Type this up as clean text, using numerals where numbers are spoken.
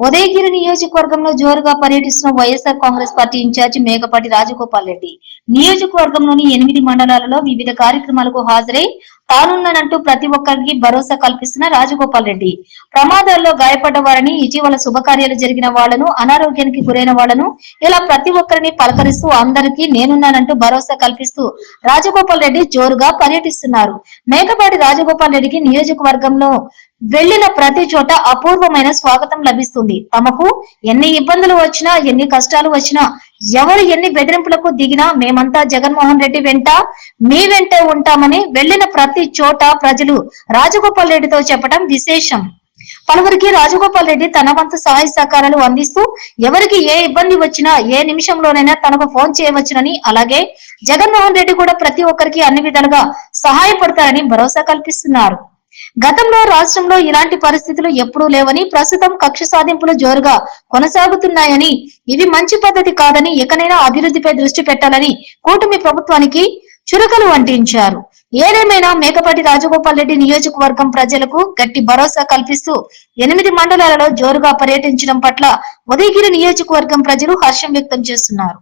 ఉదయగిరి నియోజకవర్గంలో జోరుగా పర్యటిస్తున్న వైఎస్ఆర్ కాంగ్రెస్ పార్టీ ఇన్ఛార్జి మేకపాటి రాజగోపాల్ రెడ్డి నియోజకవర్గంలోని 8 మండలాలలో వివిధ కార్యక్రమాలకు హాజరై తానున్నానంటూ ప్రతి ఒక్కరికి భరోసా కల్పిస్తున్న రాజగోపాల్ రెడ్డి ప్రమాదాల్లో గాయపడ్డ వారిని, ఇటీవల శుభకార్యాలు జరిగిన వాళ్లను, అనారోగ్యానికి గురైన వాళ్లను ఇలా ప్రతి ఒక్కరిని పలకరిస్తూ అందరికీ నేనున్నానంటూ భరోసా కల్పిస్తూ రాజగోపాల్ రెడ్డి జోరుగా పర్యటిస్తున్నారు. మేకపాటి రాజగోపాల్ రెడ్డికి నియోజకవర్గంలో వెళ్లిన ప్రతి చోట అపూర్వమైన స్వాగతం లభిస్తుంది. తమకు ఎన్ని ఇబ్బందులు వచ్చినా, ఎన్ని కష్టాలు వచ్చినా, ఎవరు ఎన్ని బెదిరింపులకు దిగినా మేమంతా జగన్మోహన్ రెడ్డి వెంట, మీ వెంటే ఉంటామని వెళ్లిన ప్రతి చోట ప్రజలు రాజగోపాల్ రెడ్డితో చెప్పడం విశేషం. పలువురికి రాజగోపాల్ రెడ్డి తన వంతు సహాయ సహకారాలు అందిస్తూ ఎవరికి ఏ ఇబ్బంది వచ్చినా ఏ నిమిషంలోనైనా తనకు ఫోన్ చేయవచ్చునని, అలాగే జగన్మోహన్ రెడ్డి కూడా ప్రతి ఒక్కరికి అన్ని విధాలుగా సహాయపడతారని భరోసా కల్పిస్తున్నారు. గతంలో రాష్ట్రంలో ఇలాంటి పరిస్థితులు ఎప్పుడూ లేవని, ప్రస్తుతం కక్ష సాధింపులు జోరుగా కొనసాగుతున్నాయని, ఇవి మంచి పద్ధతి కాదని, ఇకనైనా అభివృద్ధిపై దృష్టి పెట్టాలని కూటమి ప్రభుత్వానికి చురకలు అంటించారు. ఏదేమైనా మేకపాటి రాజగోపాల్ రెడ్డి నియోజకవర్గం ప్రజలకు గట్టి భరోసా కల్పిస్తూ 8 మండలాలలో జోరుగా పర్యటించడం పట్ల ఉదయగిరి నియోజకవర్గం ప్రజలు హర్షం వ్యక్తం చేస్తున్నారు.